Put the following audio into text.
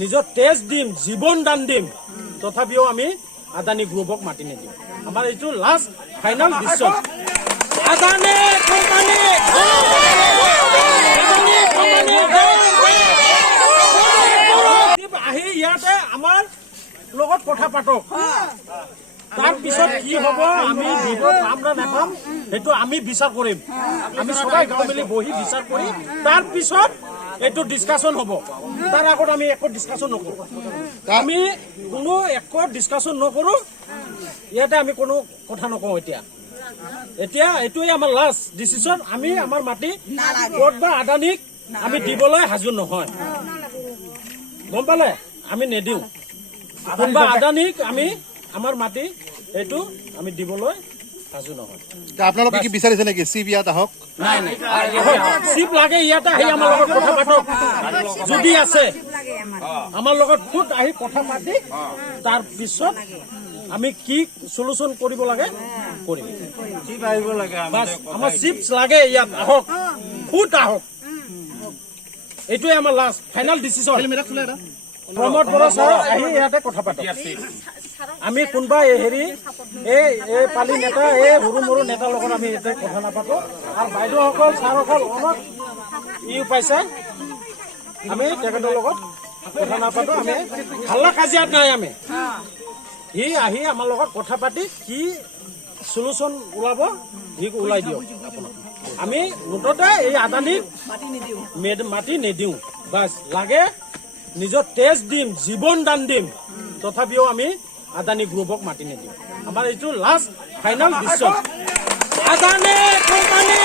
নিজৰ তেজ দিম, জীৱন দান দিম, তথাপিও আমি আদানী গ্ৰুপক মাতি নিদিম। আমাৰ এইটো last final decision. Adani company আহি ইয়াতে আমাৰ লগত কথা পাতক। তাৰ পিছত কি হ'ব, আমি দিব পাম না নাপাম সেইটো আমি বিচাৰ কৰিম। আমি সবাই গাঁও মিলি বহি বিচাৰ কৰি তাৰ পিছত এইটো ডিছকাশ্যন হ'ব। তাৰ আগত আমি একো ডিছকাশ্যন নকৰোঁ। আমি কোনো একো ডিছকাশ্যন নকৰোঁ। ইয়াতে আমি কোনো কথা নকওঁ। এতিয়া এইটোৱে আমাৰ লাষ্ট ডিচিশ্যন। আমি আমাৰ মাটি ক'ত বা আদানীক আমি দিবলৈ সাজু নহয়, গম পালে? আমি নিদিওঁ। কোনোবা আদানীক আমি আমাৰ মাটি এইটো আমি দিবলৈ সাজু নহয়। আপোনালোকে কি বিচাৰিছে নেকি চিপ ইয়াত আহক? নাই নাই, চিপ লাগে ইয়াতে আহি আমাৰ লগত কথা পাতক। যদি আছে আমাৰ লগত খুদ আহি কথা পাতি তাৰ পিছত আমি কি সলিউশন কৰিব লাগে কৰিম। চিপ আহিব লাগে, বাস আমাৰ চিপছ লাগে ইয়াত আহক, খুদ আহক। এইটোৱে আমাৰ last final decision. Pramod Boro sir আহি ইয়াতে কথা পাতক। আমি কোনোবা হেৰি এই পালি নেতা এই সৰু মৰু নেতাৰ লগত আমি ইয়াতে কথা নাপাতো। আৰু বাইদেউসকল ছাৰসকল অলপ পাইছে, আমি তেখেতৰ লগত কথা নাপাতো। আমি হাল্লা কাজিয়াত নাই। আমি সি আহি আমাৰ লগত কথা পাতি কি সলিউশন ওলাব সি ওলাই দিয়ক। আমি মুঠতে এই আদানীক মাটি নিদিওঁ। বাছ লাগে নিজৰ তেজ দিম, জীৱন দান দিম, তথাপিও আমি আদানী গ্ৰুপক মাতি নিদিওঁ। আমাৰ এইটো last final decision. Adani company